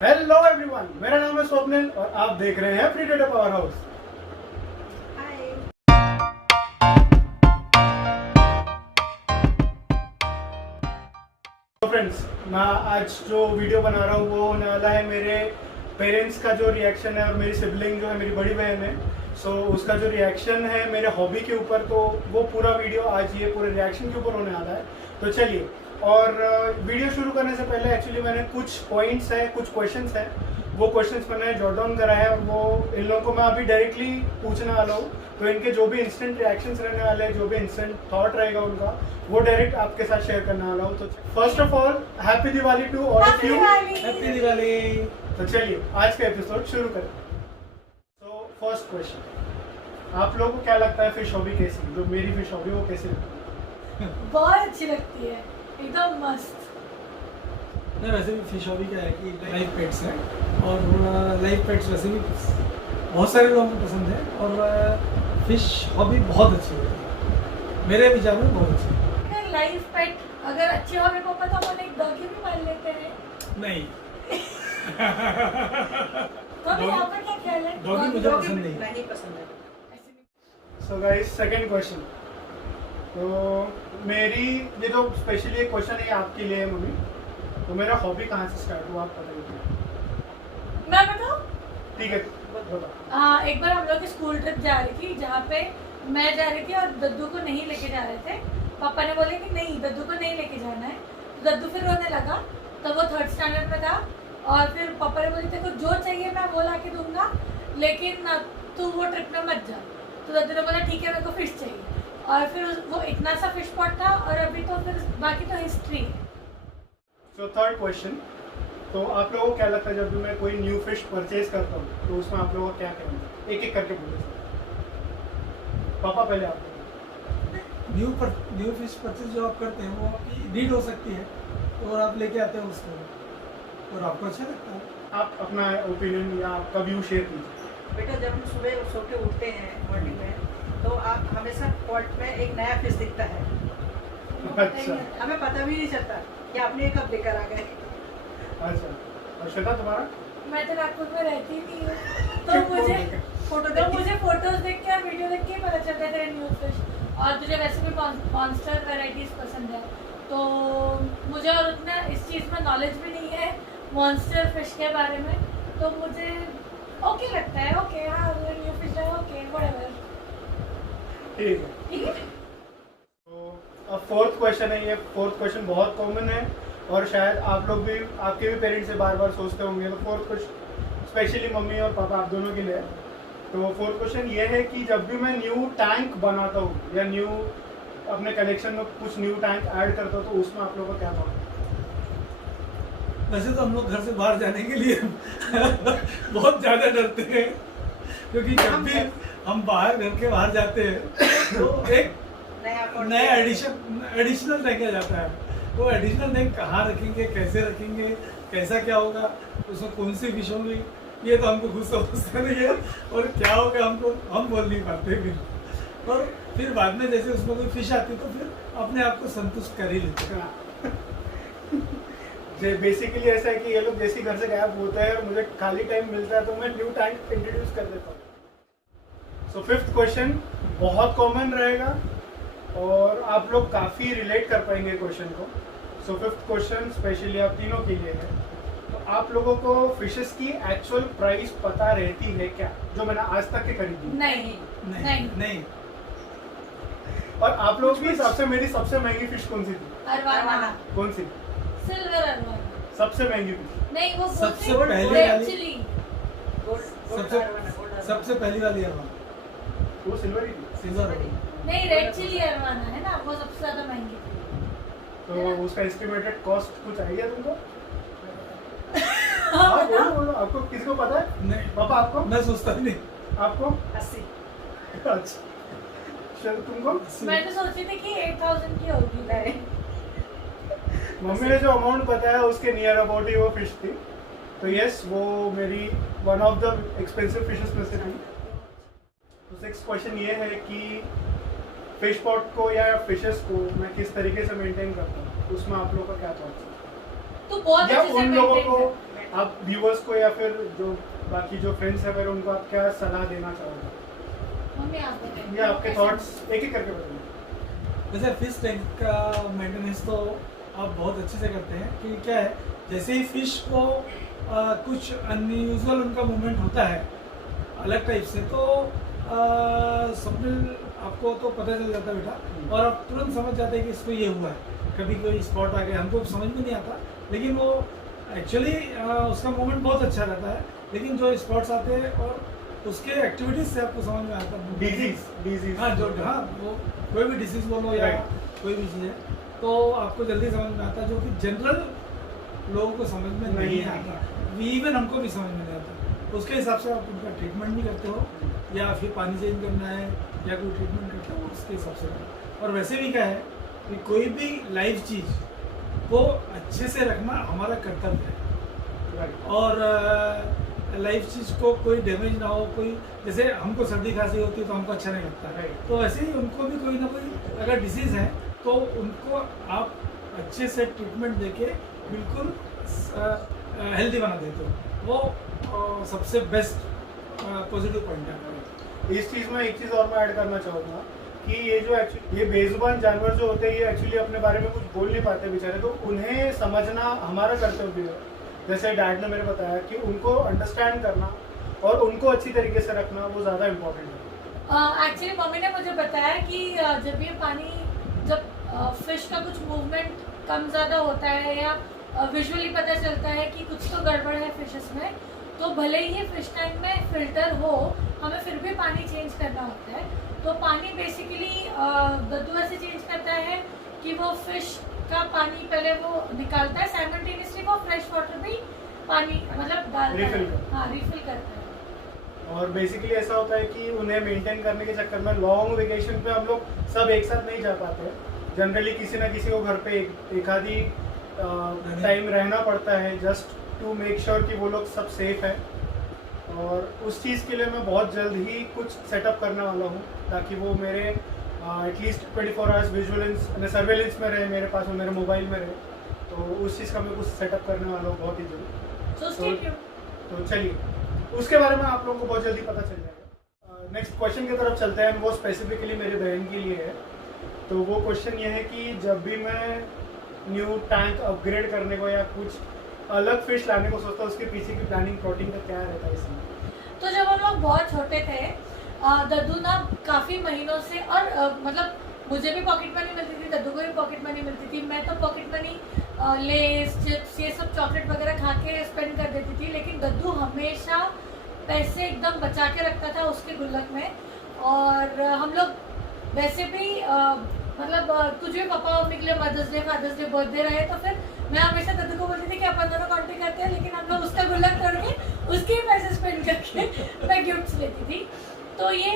Hello everyone, मेरा नाम है स्वप्निल और आप देख रहे हैं प्रीडेटर पावर हाउस। तो फ्रेंड्स, मैं आज जो वीडियो बना रहा हूँ वो होने वाला है मेरे पेरेंट्स का जो रिएक्शन है और मेरी सिबलिंग जो है मेरी बड़ी बहन है, सो उसका जो रिएक्शन है मेरे हॉबी के ऊपर, तो वो पूरा वीडियो आज ये पूरे रिएक्शन के ऊपर होने वाला है। तो चलिए, और वीडियो शुरू करने से पहले एक्चुअली मैंने कुछ पॉइंट्स है, कुछ क्वेश्चंस है, वो क्वेश्चंस मैंने जॉट डाउन करा है और वो इन लोगों को मैं अभी डायरेक्टली पूछने वाला हूँ। तो इनके जो भी इंस्टेंट रिएक्शंस रहने वाले हैं, जो भी इंस्टेंट थॉट रहेगा उनका, वो डायरेक्ट आपके साथ शेयर करने वाला हूँ। तो first of all happy Diwali to all of you. Happy Diwali. तो चलिए आज का एपिसोड शुरू करें। तो फर्स्ट क्वेश्चन, आप लोगों को क्या लगता है फिश हॉबी कैसी, जो मेरी फिश हॉबी वो कैसी लगती है? बहुत अच्छी लगती है, एकदम मस्त। नहीं, वैसे भी फिश हॉबी क्या है कि लाइव पेट्स हैं और लाइव पेट्स वैसे भी बहुत सारे लोगों को पसंद है और फिश हॉबी बहुत अच्छी है, मेरे विचार में बहुत अच्छी है। लाइव पेट अगर अच्छी हॉबी को पता तो हम एक डॉगी भी पाल लेते हैं। नहीं तो अभी आपका क्या ख्याल है? डॉगी मुझे पसंद नहीं पसंद है। So guys, second question. तो मेरी ये जो स्पेशली एक क्वेश्चन है आपके लिए है मम्मी, तो मेरा हॉबी कहाँ से स्टार्ट हुआ आप बताइए। मैं बताऊँ? ठीक है, बताओ। हाँ, एक बार हम लोग की स्कूल ट्रिप जा रही थी, जहाँ पे मैं जा रही थी और दद्दू को नहीं लेके जा रहे थे। पापा ने बोले कि नहीं, दद्दू को नहीं लेके जाना है। तो दद्दू फिर रोने लगा, तो वो 3rd स्टैंडर्ड में था। और फिर पापा ने बोले तेरे को जो चाहिए मैं वो ला के दूंगा, लेकिन तू वो ट्रिप में मत जा। तो दद्दू ने बोला ठीक है, मेरे को फिश चाहिए। और फिर वो इतना सा फिश पॉट था और अभी तो फिर बाकी तो हिस्ट्री है। सो थर्ड क्वेश्चन, तो आप लोगों को क्या लगता है जब भी मैं कोई न्यू फिश परचेज करता हूँ तो उसमें आप लोगों को क्या करना है? एक एक करके बोले सर। पापा पहले आप न्यू फिश परचेज जो आप करते हैं वो आपकी नीड हो सकती है और आप लेके आते हैं उसको और आपको अच्छा लगता है। आप अपना ओपिनियन या आपका व्यू शेयर कीजिए। बेटा, जब हम सुबह सो के उठते हैं मॉर्निंग में, तो आप हमेशा पॉट में एक नया फिश दिखता है। अच्छा, हमें पता भी नहीं चलता कि आपने ये कब लेकर आ गए। अच्छा। और श्वेता तुम्हारा? मैं तो नागपुर में रहती नहीं हूँ, तो मुझे फोटोज देख के और वीडियो देख के पता चलता है न्यू फिश। और तुझे वैसे भी मॉन्स्टर वैराइटीज पसंद है, तो मुझे और उतना इस चीज़ में नॉलेज भी नहीं है मॉन्स्टर फिश के बारे में, तो मुझे ओके लगता है। ओके, हाँ, न्यू फिश है, ओके, व्हाटएवर। ठीक है, ठीक है। तो अब फोर्थ क्वेश्चन है। ये फोर्थ क्वेश्चन बहुत कॉमन है और शायद आप लोग भी, आपके भी पेरेंट्स से बार बार सोचते होंगे। तो फोर्थ क्वेश्चन स्पेशली मम्मी और पापा आप दोनों के लिए है। तो फोर्थ क्वेश्चन ये है कि जब भी मैं न्यू टैंक बनाता हूँ या न्यू अपने कलेक्शन में कुछ न्यू टैंक ऐड करता हूँ, तो उसमें आप लोगों का क्या थॉट है? वैसे तो हम लोग घर से बाहर जाने के लिए बहुत ज़्यादा डरते हैं, क्योंकि जब भी हम बाहर घर के बाहर जाते हैं तो एक नया एडिशनल टैंक आ जाता है। वो एडिशनल टैंक कहाँ रखेंगे, कैसे रखेंगे, कैसा क्या होगा, उसमें कौन सी फिश होंगी, ये तो हमको खुद समझते नहीं है और क्या होगा हम बोल नहीं पाते फिर। और फिर बाद में जैसे उसमें कोई फिश आती तो फिर अपने आप को संतुष्ट कर ही लेते हैं। बेसिकली ऐसा है कि ये लोग जैसे घर से गायब होते हैं और मुझे खाली टाइम मिलता है तो मैं न्यू टैंक इंट्रोड्यूस कर देता हूँ। सो फिफ्थ क्वेश्चन बहुत कॉमन रहेगा और आप लोग काफ़ी रिलेट कर पाएंगे क्वेश्चन को। सो फिफ्थ क्वेश्चन स्पेशली आप तीनों के लिए है। तो आप लोगों को फिशेस की एक्चुअल प्राइस पता रहती है क्या, जो मैंने आज तक के खरीदी? नहीं। और आप लोगों के हिसाब से मेरी सबसे महंगी फिश कौन सी थी? अरवाना। कौन सी? Silver arowana. सबसे महंगी फिश? नहीं, वो सबसे बोलते पहले रेड वाली- चिली। सबसे पहली वाली है वो सिल्वर ही थी। सिल्वर। नहीं, रेड चिली अरवाना है ना, वो सबसे ज्यादा महंगी थी। तो उसका एस्टिमेटेड कॉस्ट कुछ आइडिया तुमको? हाँ, हाँ, बताओ। बोलो, आपको किसको पता है? नहीं, पापा आपको? मैं सोचता भी नहीं। आपको? 80। अच्छा, चलो तुमको? मैं तो सोची थी कि 8000 की होगी। मम्मी ने जो अमाउंट बताया उसके नियर अबाउट ही वो फिश थी। तो यस, वो मेरी one of the expensive fishes में से थी। तो सिक्स्थ क्वेश्चन ये है कि फिश पॉट को या फिशेस को मैं किस तरीके से मेंटेन करता हूँ, उसमें आप लोगों का क्या थॉट्स है? तो बहुत या अच्छे से उन लोगों maintain को कर। आप व्यूअर्स को या फिर जो बाकी जो फ्रेंड्स हैं मेरे, उनको आप क्या सलाह देना चाहोगे? मम्मी आप बताइए। ये आपके थॉट्स एक एक करके बताइए। वैसे फिश टैंक का मेंटेनेंस तो आप बहुत अच्छे से करते हैं कि क्या है, जैसे ही फिश को कुछ अनयूजुअल उनका मूवमेंट होता है अलग टाइप से, तो सबने आपको तो पता चल जाता है बेटा, और आप तुरंत समझ जाते हैं कि इसको ये हुआ है। कभी कोई स्पॉट आ गया, हमको समझ में नहीं आता, लेकिन वो एक्चुअली उसका मूवमेंट बहुत अच्छा रहता है, लेकिन जो स्पॉट्स आते हैं और उसके एक्टिविटीज से आपको समझ में आता है। डिजीज हाँ वो कोई भी डिसीज बोलो या Right. कोई भी चीज़ है, तो आपको जल्दी समझ में आता है, जो कि जनरल लोगों को समझ में नहीं आता, इवन हमको भी समझ में नहीं आता। उसके हिसाब से आप उनका ट्रीटमेंट भी करते हो, या फिर पानी चेंज करना है या कोई ट्रीटमेंट करते हो, उसके हिसाब से करते हो। और वैसे भी क्या है कि कोई भी लाइव चीज़ को अच्छे से रखना हमारा कर्तव्य है, और लाइफ चीज़ को कोई डैमेज ना हो, कोई जैसे हमको सर्दी खांसी होती है तो हमको अच्छा नहीं लगता है, तो वैसे ही उनको भी कोई ना कोई अगर डिसीज़ है तो उनको आप अच्छे से ट्रीटमेंट देके बिल्कुल हेल्दी बना देते हो। वो सबसे बेस्ट पॉजिटिव पॉइंट है। इस चीज़ में एक चीज़ और मैं ऐड करना चाहूँगा कि ये जो एक्चुअली ये बेजुबान जानवर जो होते हैं, ये एक्चुअली अपने बारे में कुछ बोल नहीं पाते बेचारे, तो उन्हें समझना हमारा कर्तव्य है। जैसे डैड ने मेरे बताया कि उनको अंडरस्टैंड करना और उनको अच्छी तरीके से रखना वो ज़्यादा इम्पोर्टेंट है। एक्चुअली मम्मी ने मुझे बताया कि जब ये पानी, जब फिश का कुछ मूवमेंट कम ज़्यादा होता है या विजुअली पता चलता है कि कुछ तो गड़बड़ है फिशेस में, तो भले ही फिश टैंक में फिल्टर हो, हमें फिर भी पानी चेंज करना होता है। तो पानी बेसिकली दद्दू ऐसे चेंज करता है कि वो फिश का पानी पहले वो निकालता है, साइमल्टेनियसली वो फ्रेश वाटर भी पानी मतलब डालता है, हाँ रिफिल करता है। और बेसिकली ऐसा होता है कि उन्हें मेंटेन करने के चक्कर में लॉन्ग वेकेशन पे हम लोग सब एक साथ नहीं जा पाते। जनरली किसी ना किसी को घर पे एक आधी टाइम रहना पड़ता है, जस्ट टू मेक श्योर कि वो लोग सब सेफ है। और उस चीज़ के लिए मैं बहुत जल्द ही कुछ सेटअप करने वाला हूँ, ताकि वो मेरे एटलीस्ट 24 आवर्स विजुअलेंस सर्वेलेंस में रहे मेरे पास, मेरे मोबाइल में रहे। तो उस चीज़ का मैं कुछ सेटअप करने वाला हूँ बहुत ही जल्द। तो चलिए उसके बारे में आप लोगों को बहुत जल्दी पता चल जाएगा। नेक्स्ट क्वेश्चन की तरफ चलते हैं, वो स्पेसिफिकली मेरी बहन के लिए है। तो वो क्वेश्चन ये है कि जब भी मैं न्यू टैंक अपग्रेड करने को या कुछ अलग फिश लाने को सोचता हूँ, उसके पीछे की प्लानिंग प्लॉटिंग का क्या रहता है इसमें? तो जब हम लोग बहुत छोटे थे, दद्दू ना काफ़ी महीनों से, और मतलब मुझे भी पॉकेट मनी मिलती थी, दद्दू को भी पॉकेट मनी मिलती थी। मैं तो पॉकेट मनी लेस चिप्स ये सब चॉकलेट वगैरह खा के स्पेंड कर देती थी, लेकिन दद्दू हमेशा पैसे एकदम बचा के रखता था उसके गुल्लक में। और हम लोग वैसे भी मतलब कुछ भी पापा मम्मी के लिए mother's day, father's day, birthday रहे, तो फिर मैं हमेशा दद्दू को बोलती थी कि अपन दोनों कॉन्टेक्ट करते हैं, लेकिन हम लोग उसका गुल्लक तोड़ के उसके ही पैसे स्पेंड करके मैं गिफ्ट्स लेती थी। तो ये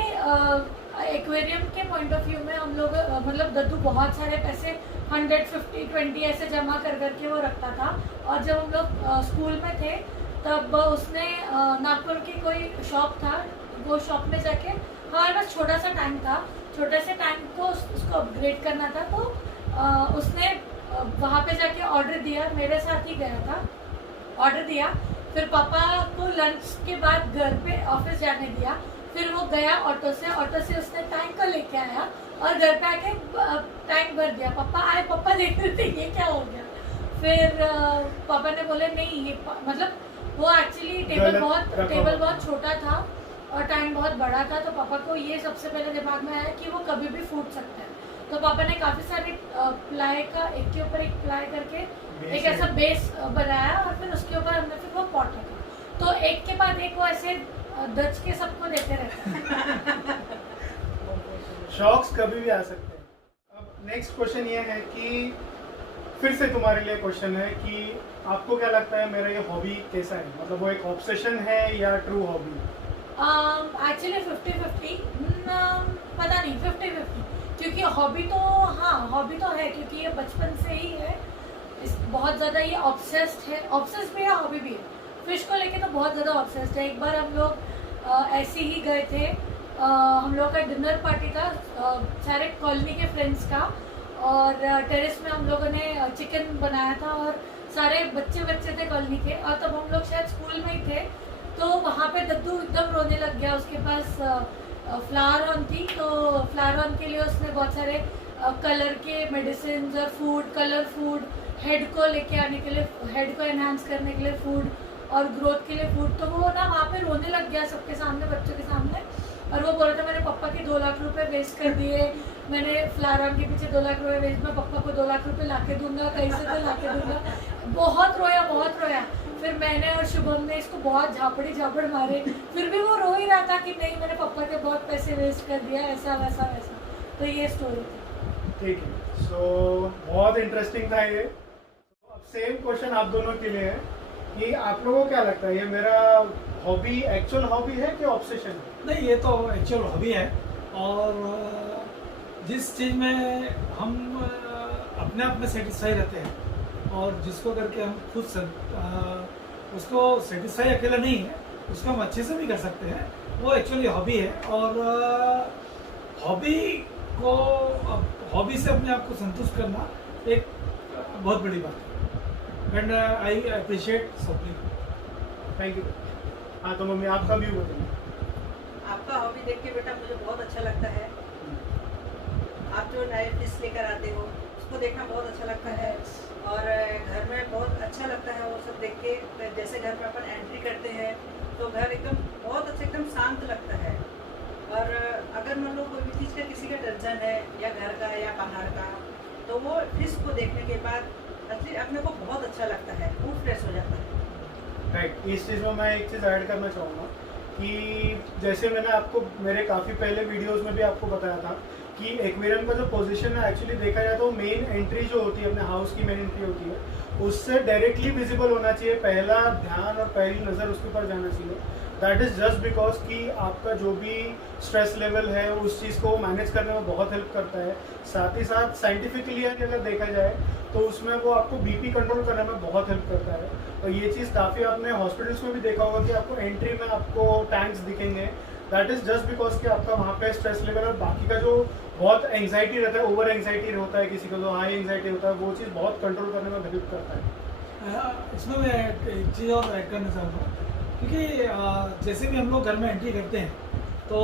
एक्वेरियम के पॉइंट ऑफ व्यू में हम लोग मतलब दद्दू बहुत सारे पैसे 100, 50, 20 ऐसे जमा कर करके वो रखता था। और जब हम लोग स्कूल में थे तब उसने नागपुर की कोई शॉप था, वो शॉप में जाके हमारे पास छोटा सा टैंक था, छोटे से टैंक को उसको अपग्रेड करना था, तो उसने वहाँ पे जाके ऑर्डर दिया, मेरे साथ ही गया था, ऑर्डर दिया, फिर पापा को लंच के बाद घर पे ऑफिस जाने दिया, फिर वो गया ऑटो से उसने टैंक को लेके आया और घर पे आके टैंक भर दिया। पापा आए, पापा देख रहे थे ये क्या हो गया। फिर पापा ने बोले नहीं ये मतलब वो एक्चुअली टेबल बहुत छोटा था और टैंक बहुत बड़ा था, तो पापा को ये सबसे पहले दिमाग में आया कि वो कभी भी फूट सकता है। तो पापा ने काफ़ी सारे प्लाई का एक के ऊपर एक प्लाई करके एक ऐसा बेस बनाया और फिर उसके ऊपर हमने फिर वो पॉट रखा। तो एक के बाद एक वो ऐसे दच के सबको देते रहते हैं। शॉक्स कभी भी आ सकते हैं। अब नेक्स्ट क्वेश्चन ये है कि फिर से तुम्हारे लिए क्वेश्चन है कि आपको क्या लगता है मेरा ये हॉबी कैसा है, मतलब वो एक ऑब्सेशन है या ट्रू हॉबी? एक्चुअली 50-50 पता नहीं, 50-50, क्योंकि हॉबी तो हाँ हॉबी तो है, क्योंकि ये बचपन से ही है, बहुत ज़्यादा ये ऑब्सेस्ड है, ऑब्सेस्ड भी है हॉबी भी है। फिश को लेके तो बहुत ज़्यादा ऑब्सेस्ड है। एक बार हम लोग ऐसे ही गए थे, हम लोग का डिनर पार्टी था सारे कॉलोनी के फ्रेंड्स का, और टेरेस में हम लोगों ने चिकन बनाया था और सारे बच्चे थे कॉलोनी के, और तब हम लोग शायद स्कूल में ही थे। तो वहाँ पे दद्दू एकदम रोने लग गया। उसके पास फ्लावर ऑन थी, तो फ्लावर ऑन के लिए उसने बहुत सारे कलर के मेडिसिन और फूड, कलर फूड, हेड को लेके आने के लिए, हेड को एनहांस करने के लिए फूड और ग्रोथ के लिए फूड। तो वो ना वहाँ पे रोने लग गया सबके सामने, बच्चों के सामने। और वो बोल रहा था मैंने पापा के 2 लाख रुपए वेस्ट कर दिए, मैंने फ्लावर के पीछे 2 लाख रुपए वेस्ट, मैं पापा को 2 लाख रुपए लाके दूंगा, कहीं से तो लाके दूंगा। बहुत रोया, बहुत रोया। फिर मैंने और शुभम ने इसको बहुत झापड़ मारे, फिर भी वो रो ही रहा था कि नहीं मैंने पापा के बहुत पैसे वेस्ट कर दिया, ऐसा वैसा वैसा। तो ये स्टोरी थी। ठीक है, सो बहुत इंटरेस्टिंग था ये। अब सेम क्वेश्चन आप दोनों के लिए है कि आप लोगों को क्या लगता है, ये मेरा हॉबी एक्चुअल हॉबी है कि ऑब्सेशन है? नहीं, ये तो एक्चुअल हॉबी है। और जिस चीज़ में हम अपने आप में सेटिस्फाई रहते हैं और जिसको करके हम खुद उसको सेटिस्फाई अकेला नहीं है, उसको हम अच्छे से भी कर सकते हैं, वो एक्चुअली हॉबी है। और हॉबी से अपने आप को संतुष्ट करना एक बहुत बड़ी बात है। And I appreciate Swapnil. Thank you. हाँ, तो मम्मी आपका व्यू बताइए। आपका हॉबी देख के बेटा मुझे बहुत अच्छा लगता है। आप जो नए फिश लेकर आते हो उसको देखना बहुत अच्छा लगता है, और घर में बहुत अच्छा लगता है वो सब देख के। जैसे घर में अपन एंट्री करते हैं तो घर एकदम बहुत अच्छा, एकदम शांत लगता है। और अगर मान लो कोई भी चीज़ का किसी का टेंशन है, या घर का या बाहर का, तो वो फिश को देखने के बाद एक्चुअली अपने को बहुत अच्छा लगता है, मूड फ्रेश हो जाता है। राइट। इस चीज़ में मैं एक चीज़ ऐड करना चाहूँगा कि जैसे मैंने आपको मेरे काफ़ी पहले वीडियोस में भी आपको बताया था कि एक्वेरियम का जो पोजीशन है एक्चुअली देखा जाए तो मेन एंट्री जो होती है अपने हाउस की मेन एंट्री होती है, उससे डायरेक्टली विजिबल होना चाहिए। पहला ध्यान और पहली नज़र उसके ऊपर जाना चाहिए। दैट इज़ जस्ट बिकॉज कि आपका जो भी स्ट्रेस लेवल है उस चीज़ को मैनेज करने में बहुत हेल्प करता है। साथ ही साथ साइंटिफिकली अगर देखा जाए तो उसमें वो आपको बीपी कंट्रोल करने में बहुत हेल्प करता है। और ये चीज़ काफ़ी आपने हॉस्पिटल्स में भी देखा होगा कि आपको एंट्री में आपको टैंक्स दिखेंगे। दैट इज़ जस्ट बिकॉज कि आपका वहाँ पे स्ट्रेस लेवल और बाकी का जो बहुत एंग्जाइटी रहता है, ओवर एंग्जाइटी होता है किसी को, जो हाई एंग्जाइटी होता है, वो चीज़ बहुत कंट्रोल करने में हेल्प करता है। इसमें मैं एक चीज़ और ऐड करना चाहूँगा, क्योंकि जैसे भी हम लोग घर में एंट्री करते हैं तो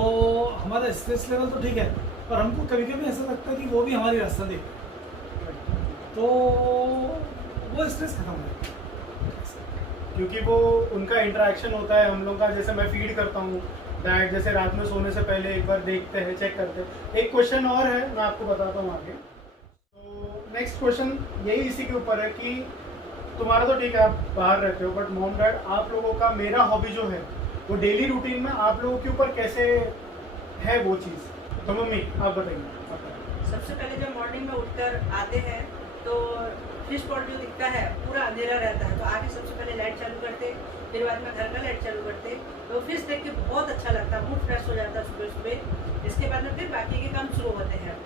हमारा स्ट्रेस लेवल तो ठीक है, पर हमको कभी कभी ऐसा लगता है कि वो भी हमारी रास्ता देख, तो वो स्ट्रेस खत्म है, क्योंकि वो उनका इंटरेक्शन होता है हम लोग का। जैसे मैं फीड करता हूँ डाइट, जैसे रात में सोने से पहले एक बार देखते हैं, चेक करते हैं। एक क्वेश्चन और है, मैं आपको बताता हूँ आगे। तो नेक्स्ट क्वेश्चन यही इसी के ऊपर है कि तुम्हारा तो ठीक है आप बाहर रहते हो, बट मॉम डैड आप लोगों का, मेरा हॉबी जो है वो डेली रूटीन में आप लोगों के ऊपर कैसे है वो चीज़। तो मम्मी आप बताइए। सबसे पहले जब मॉर्निंग में उठकर आते हैं तो फिश पॉट जो दिखता है पूरा अंधेरा रहता है, तो आगे सबसे पहले लाइट चालू करते, फिर बाद में घर का लाइट चालू करते, तो फिश देख के बहुत अच्छा लगता है, मूड फ्रेश हो जाता है सुबह सुबह। इसके बाद में फिर बाकी के काम शुरू होते हैं।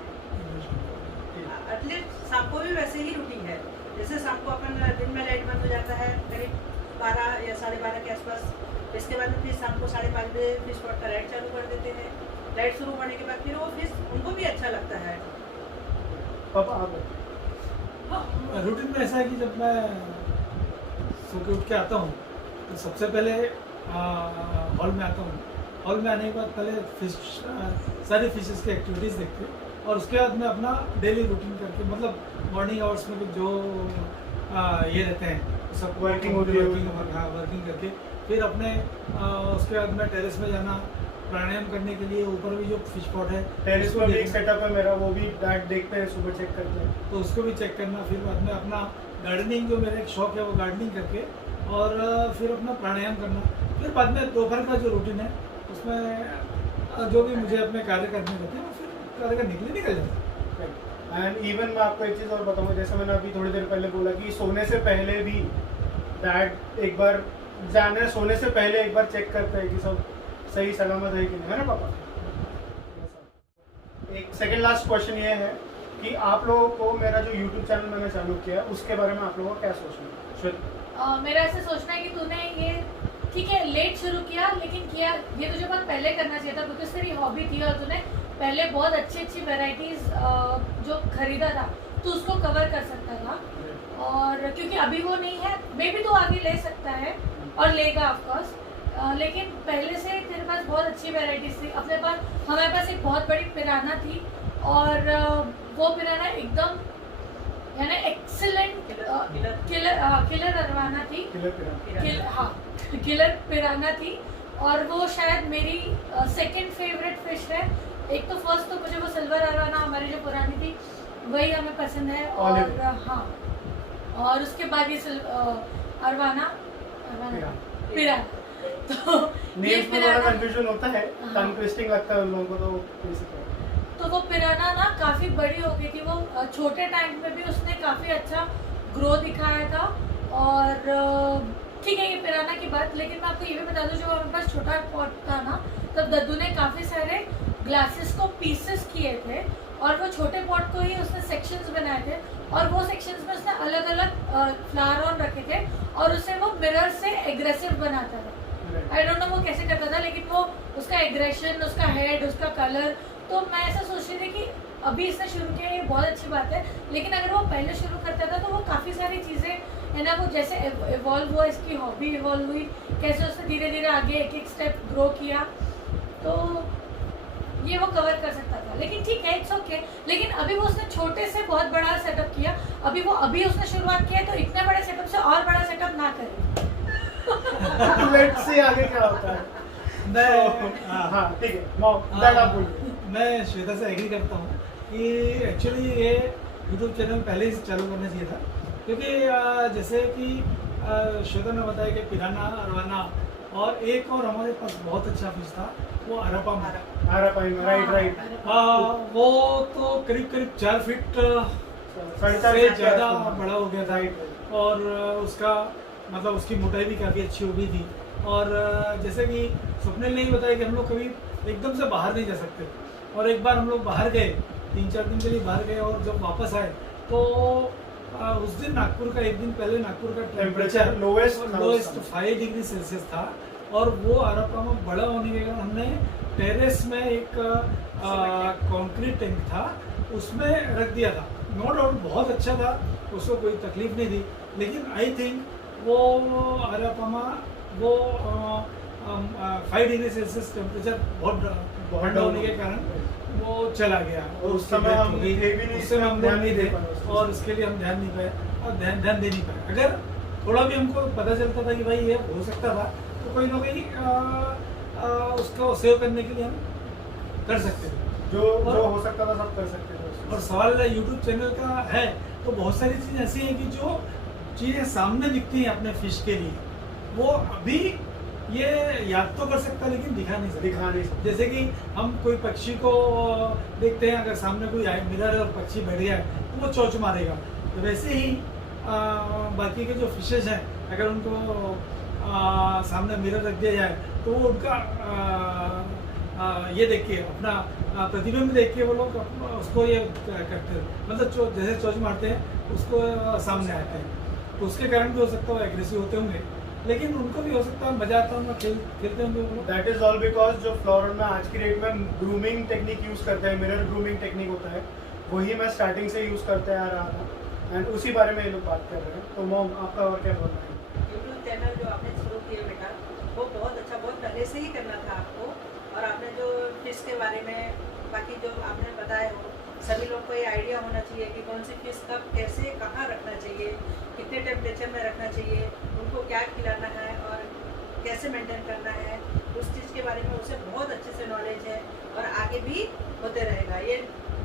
एटलीस्ट शाम को भी वैसे ही रूटीन है, जैसे शाम को अपन दिन में लाइट बंद हो जाता है करीब 12 या 12:30 के आसपास। इसके बाद में फिर शाम को 5:30 बजे फिश पॉट का लाइट चालू कर देते हैं। लाइट शुरू होने के बाद फिर वो फिश उनको भी अच्छा लगता है। पापा आप हाँ, रूटीन में ऐसा है कि जब मैं सो के उठ के आता हूँ तो सबसे पहले हॉल में आता हूँ। हॉल में आने के बाद पहले सारी फिशेस की एक्टिविटीज़ देखते हैं, और उसके बाद मैं अपना डेली रूटीन करके, मतलब मॉर्निंग आवर्स में जो ये रहते हैं सब वर्किंग होती है, वर्किंग करके फिर अपने उसके बाद मैं टेरेस में जाना प्राणायाम करने के लिए। ऊपर भी जो फिश पॉट है टेरेस पर भी एक सेटअप है मेरा, वो भी डैड देखते हैं, सुबह चेक करते हैं, तो उसको भी चेक करना। फिर बाद में अपना गार्डनिंग, जो मेरा एक शौक है वो गार्डनिंग करके, और फिर अपना प्राणायाम करना। फिर बाद में दोपहर का जो रूटीन है उसमें जो भी मुझे अपने कार्य करने रहते हैं वो फिर कार्य करने के लिए निकल जाता है। एंड इवन मैं आपको एक चीज़ और बताऊंगा, जैसे मैंने अभी थोड़ी देर पहले बोला कि सोने से पहले भी डैड एक बार सोने से पहले एक बार चेक करते हैं कि सब सही सलामत है कि नहीं, है ना पापा। एक सेकंड लास्ट क्वेश्चन ये है कि आप लोगों को मेरा जो यूट्यूब चैनल मैंने चालू किया उसके बारे में आप लोगों का क्या सोचना है? श्वेता। मेरा ऐसे सोचना है कि तूने ये ठीक है लेट शुरू किया, लेकिन किया ये तुझे बहुत पहले करना चाहिए था, क्योंकि तेरी हॉबी थी और तूने पहले बहुत अच्छी अच्छी वेराइटीज जो खरीदा था तो उसको कवर कर सकता था। और क्योंकि अभी वो नहीं है, मे भी तो आगे ले सकता है और लेगा ऑफकोर्स, लेकिन पहले से तेरे पास बहुत अच्छी वैरायटीज थी अपने पास। हमारे पास एक बहुत बड़ी पिराना थी और वो पिराना एकदम यानी एक्सीलेंट किलर अरवाना थी, किलर पिराना थी। और वो शायद मेरी सेकंड फेवरेट फिश है। एक तो फर्स्ट तो मुझे वो सिल्वर अरवाना हमारी जो पुरानी थी वही हमें पसंद है, और हाँ, और उसके बाद ये अरवाना पिराना। तो ये पिराना कंफ्यूजन होता है, टंग ट्विस्टिंग लगता है उन लोगों को। तो वो पिराना ना काफ़ी बड़ी हो गई थी। वो छोटे टैंक में भी उसने काफ़ी अच्छा ग्रो दिखाया था। और ठीक है ये पिराना की बात, लेकिन मैं आपको ये भी बता दूं, जो हमारे पास छोटा पॉट था ना, तब दद्दू ने काफ़ी सारे ग्लासेस को पीसेस किए थे और वो छोटे पॉट को ही उसने सेक्शंस बनाए थे और वो सेक्शंस में उसने अलग अलग फ्लावर ऑन रखे थे और उसे वो मिरर से एग्रेसिव बनाता था। आई डोंट नो वो कैसे करता था, लेकिन वो उसका एग्रेशन, उसका हेड, उसका कलर, तो मैं ऐसा सोच रही थी कि अभी इसने शुरू किया ये बहुत अच्छी बात है, लेकिन अगर वो पहले शुरू करता था तो वो काफ़ी सारी चीज़ें है ना, वो जैसे इवॉल्व हुआ, इसकी हॉबी इवॉल्व हुई, कैसे उसने धीरे धीरे आगे एक एक स्टेप ग्रो किया, तो ये वो कवर कर सकता था। लेकिन ठीक है, इट्स ओके। लेकिन अभी वो उसने छोटे से बहुत बड़ा सेटअप किया। अभी उसने शुरुआत किया तो इतने बड़े सेटअप से और बड़ा सेटअप ना करे। लेट्स सी आगे क्या होता है। हाँ ठीक है, मैं श्वेता से एग्री करता हूँ कि एक्चुअली ये यूट्यूब चैनल पहले ही चालू करना चाहिए था, क्योंकि जैसे कि श्वेता ने बताया कि पिराना, अरवाना और एक और हमारे पास बहुत अच्छा फिश था वो अरापामा। राइट। वो तो करीब 4 फीट से ज़्यादा बड़ा हो गया था और उसका मतलब उसकी मोटाई भी काफ़ी अच्छी हो गई थी। और जैसे कि स्वप्निल ने ही बताया कि हम लोग कभी एकदम से बाहर नहीं जा सकते, और एक बार हम लोग बाहर गए, 3-4 दिन के लिए बाहर गए और जब वापस आए तो उस दिन नागपुर का, एक दिन पहले नागपुर का टेम्परेचर लोएस्ट 5 डिग्री सेल्सियस था और वो अरापामा बड़ा होने के कारण हमने टेरेस में एक कंक्रीट टैंक था उसमें रख दिया था। नो डाउट बहुत अच्छा था, उसको कोई तकलीफ नहीं थी, लेकिन आई थिंक वो अरापामा वो 5 डिग्री सेल्सियस टेम्परेचर बहुत डाउन होने के कारण वो चला गया और उस समय हम ध्यान नहीं दे पाए और उसके लिए हम ध्यान नहीं पाए और ध्यान दे नहीं पाए। अगर थोड़ा भी हमको पता चलता था कि भाई ये हो सकता था तो कोई ना कोई उसको सेव करने के लिए हम कर सकते थे, जो हो सकता था सब कर सकते थे। और सवाल यूट्यूब चैनल का है तो बहुत सारी चीज़ें ऐसी हैं कि जो चीज़ें सामने दिखती हैं अपने फिश के लिए, वो अभी ये याद तो कर सकता है लेकिन दिखा नहीं सकता। जैसे कि हम कोई पक्षी को देखते हैं, अगर सामने कोई मिरर और पक्षी बैठ गया है तो वो चोंच मारेगा, तो वैसे ही बाकी के जो फिशेज हैं अगर उनको सामने मिरर रख दिया जाए तो वो उनका ये देख के अपना प्रतिबिंब देख के वो लोग उसको ये करते हैं, मतलब जैसे चोंच मारते हैं उसको सामने आते हैं, तो उसके कारण भी हो सकता है एग्रेसिव होते होंगे, लेकिन उनको भी हो सकता है मजा आता होगा, खेलते होंगे वो लोग। दैट इज ऑल बिकॉज जो फ्लोरल में आज की डेट में ग्रूमिंग टेक्निक यूज करते हैं, मिरर ग्रूमिंग टेक्निक होता है, वही मैं स्टार्टिंग से यूज करते आ रहा था एंड उसी बारे में ये लोग बात कर रहे हैं। तो मॉम आपका और क्या बोलना है? यूट्यूब चैनल जो आपने शुरू किया बेटा वो बहुत अच्छा, बहुत पहले से ही करना था आपको, और आपने जो फिश के बारे में बाकी जो आपने बताया हो, सभी लोग को ये आइडिया होना चाहिए कि कौन सी फिश कब कैसे कहाँ रखना चाहिए, कितने टेम्परेचर में रखना चाहिए, उनको क्या खिलाना है और कैसे मेंटेन करना है, उस चीज़ के बारे में उसे बहुत अच्छे से नॉलेज है और आगे भी होते रहेगा। ये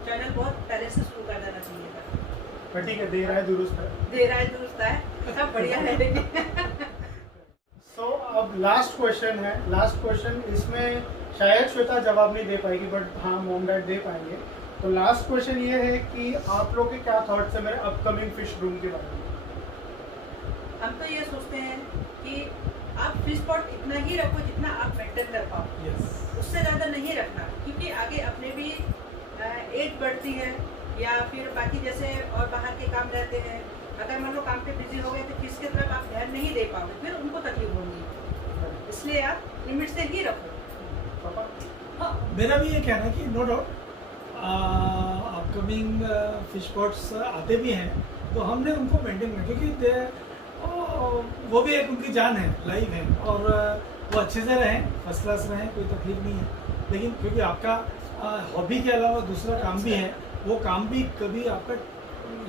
चैनल बहुत पहले से शुरू कर देना चाहिए था, पर ठीक है, दे रहा है दुरुस्त है, सब बढ़िया है। लेकिन सो अब लास्ट क्वेश्चन है, लास्ट क्वेश्चन, इसमें शायद श्वेता जवाब नहीं दे पाएगी बट हाँ मॉम डैड दे पाएंगे। तो लास्ट क्वेश्चन ये है कि आप लोग के क्या थॉट्स है मेरे अपकमिंग फिश रूम के बारे में? हम तो ये सोचते हैं कि आप फिश पॉट इतना ही रखो जितना आप मेंटेन कर पाओ, उससे ज़्यादा नहीं रखना, क्योंकि आगे अपने भी एज बढ़ती है या फिर बाकी जैसे और बाहर के काम रहते हैं, अगर मान लो काम पे बिजी हो गए तो फिश की तरफ आप ध्यान नहीं दे पाओगे, फिर उनको तकलीफ होगी, इसलिए आप लिमिट से ही रखो। हाँ, मेरा भी ये कहना है कि no doubt upcoming fish pots आते भी हैं, तो हमने उनको मेंटेन किया क्योंकि वो भी एक उनकी जान है, लाइफ है, और वो अच्छे से रहें, फर्स्ट क्लास रहें, कोई तकलीफ नहीं है। लेकिन क्योंकि आपका हॉबी के अलावा दूसरा काम भी है, वो काम भी कभी आपका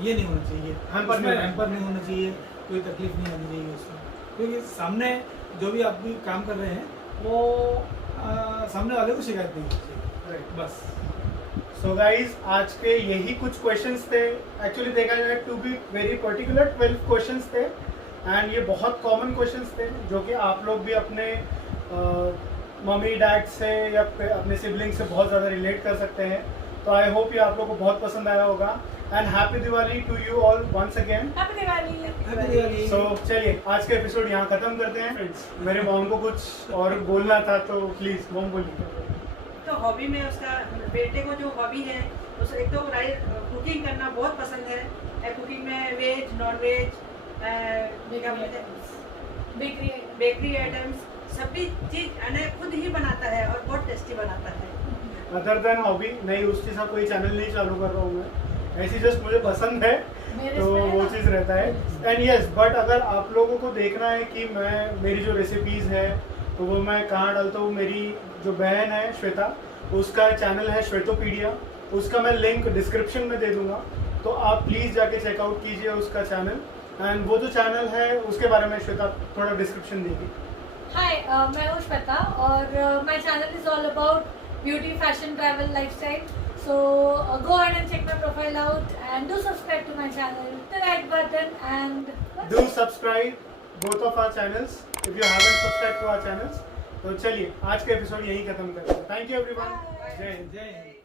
ये नहीं होना चाहिए, हैम्पर नहीं होना चाहिए, कोई तकलीफ नहीं होनी चाहिए उसमें, क्योंकि सामने जो भी आप भी काम कर रहे हैं वो सामने वाले को शिकायत नहीं होनी चाहिए, बस। सो गाइज आज के यही कुछ क्वेश्चंस थे। एक्चुअली देखा जाए to be very particular 12 questions थे, एंड ये बहुत कॉमन क्वेश्चंस थे जो कि आप लोग भी अपने मम्मी डैड से या अपने सिबलिंग से बहुत ज़्यादा रिलेट कर सकते हैं। तो आई होप ये आप लोग को बहुत पसंद आया होगा, and happy Diwali to you all once again. Happy Diwali. Happy Diwali। So चलिए आज के एपिसोड यहाँ ख़त्म करते हैं। मेरे मॉम को कुछ और बोलना था तो प्लीज़ मॉम बोलिए। तो हॉबी में उसका बेटे को जो हॉबी है उस एक तो कुकिंग करना बहुत पसंद है। कुकिंग में veg non veg bakery items सभी चीज़ खुद ही बनाता है और बहुत टेस्टी बनाता है। अदर देन हॉबी नहीं, उसके साथ कोई चैनल नहीं चालू कर रहा हूँ मैं, ऐसी जस्ट मुझे पसंद है मेरे तो इसमें वो ना- चीज़ रहता है। एंड यस बट अगर आप लोगों को देखना है कि मैं मेरी जो रेसिपीज़ है तो वो मैं कहाँ डालता हूँ, मेरी जो बहन है श्वेता, उसका चैनल है श्वेतोपीडिया, उसका मैं लिंक डिस्क्रिप्शन में दे दूँगा, तो आप प्लीज़ जाके चेकआउट कीजिए उसका चैनल। एंड वो जो चैनल है उसके बारे में श्वेता थोड़ा डिस्क्रिप्शन देगी। हाय, मैं हूँ श्वेता और my channel is all about beauty, fashion, travel, lifestyle. So go ahead and check my profile out and do subscribe to my channel. Hit the like button and Do subscribe both of our channels if you haven't subscribed to our channels. तो चलिए आज का episode यही खत्म करते हैं। Thank you everyone. Bye. जय हिंद। जय हिंद।